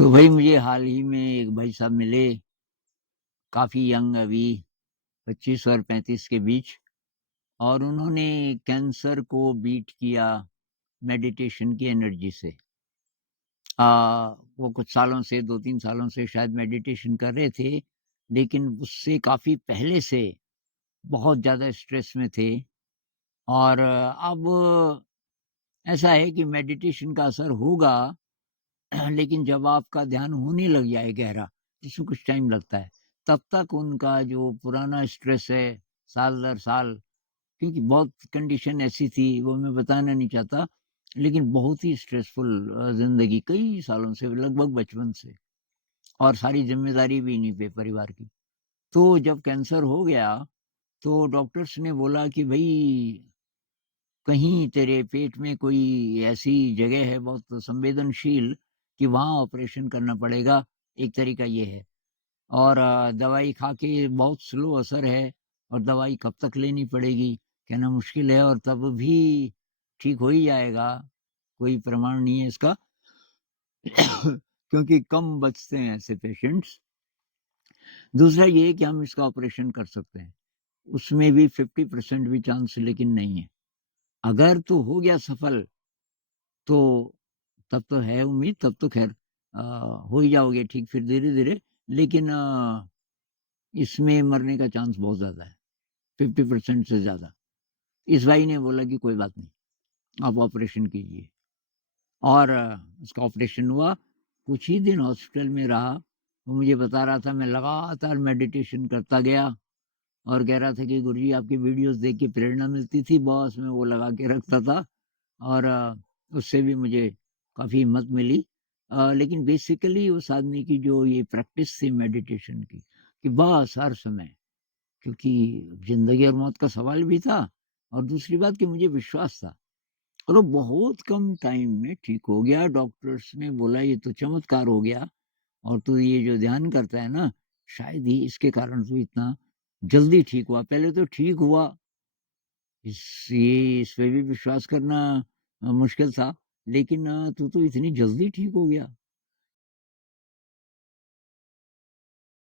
तो भाई मुझे हाल ही में एक भाई साहब मिले, काफ़ी यंग अभी 25 और 35 के बीच। और उन्होंने कैंसर को बीट किया मेडिटेशन की एनर्जी से। वो कुछ सालों से 2-3 सालों से शायद मेडिटेशन कर रहे थे, लेकिन उससे काफ़ी पहले से बहुत ज़्यादा स्ट्रेस में थे। और अब ऐसा है कि मेडिटेशन का असर होगा लेकिन जब आपका ध्यान होने लग जाए गहरा, जिसमें कुछ टाइम लगता है, तब तक उनका जो पुराना स्ट्रेस है, साल दर साल, क्योंकि बहुत कंडीशन ऐसी थी, वो मैं बताना नहीं चाहता, लेकिन बहुत ही स्ट्रेसफुल ज़िंदगी कई सालों से, लगभग बचपन से, और सारी ज़िम्मेदारी भी इन्हीं पे परिवार की। तो जब कैंसर हो गया, तो डॉक्टर्स ने बोला कि भई कहीं तेरे पेट में कोई ऐसी जगह है बहुत संवेदनशील कि वहाँ ऑपरेशन करना पड़ेगा, एक तरीका ये है। और दवाई खा के बहुत स्लो असर है, और दवाई कब तक लेनी पड़ेगी, कहना मुश्किल है, और तब भी ठीक हो ही जाएगा, कोई प्रमाण नहीं है इसका क्योंकि कम बचते हैं ऐसे पेशेंट्स। दूसरा ये है कि हम इसका ऑपरेशन कर सकते हैं, उसमें भी 50% भी चांस लेकिन नहीं है। अगर तो हो गया सफल, तो तब तो है उम्मीद, तब तो ख़ैर अ, हो ही जाओगे ठीक फिर धीरे-धीरे। लेकिन इसमें मरने का चांस बहुत ज़्यादा है, 50% से ज़्यादा। इस भाई ने बोला कि कोई बात नहीं, आप ऑपरेशन कीजिए। और उसका ऑपरेशन हुआ, कुछ ही दिन हॉस्पिटल में रहा। वो मुझे बता रहा था, मैं लगातार मेडिटेशन करता गया, और कह रहा था कि गुरुजी आपकी वीडियोज़ देख के प्रेरणा मिलती थी, बस मैं वो लगा के रखता था। और उससे भी मुझे काफ़ी हिम्मत मिली। लेकिन बेसिकली उस आदमी की जो ये प्रैक्टिस थी मेडिटेशन की, कि बस हर समय, क्योंकि ज़िंदगी और मौत का सवाल भी था, और दूसरी बात कि मुझे विश्वास था, और वो बहुत कम टाइम में ठीक हो गया। डॉक्टर्स ने बोला ये तो चमत्कार हो गया, और तू ये जो ध्यान करता है ना, शायद ही इसके कारण तू इतना जल्दी ठीक हुआ। पहले तो ठीक हुआ, इस पे भी विश्वास करना मुश्किल था, लेकिन तू तो इतनी जल्दी ठीक हो गया।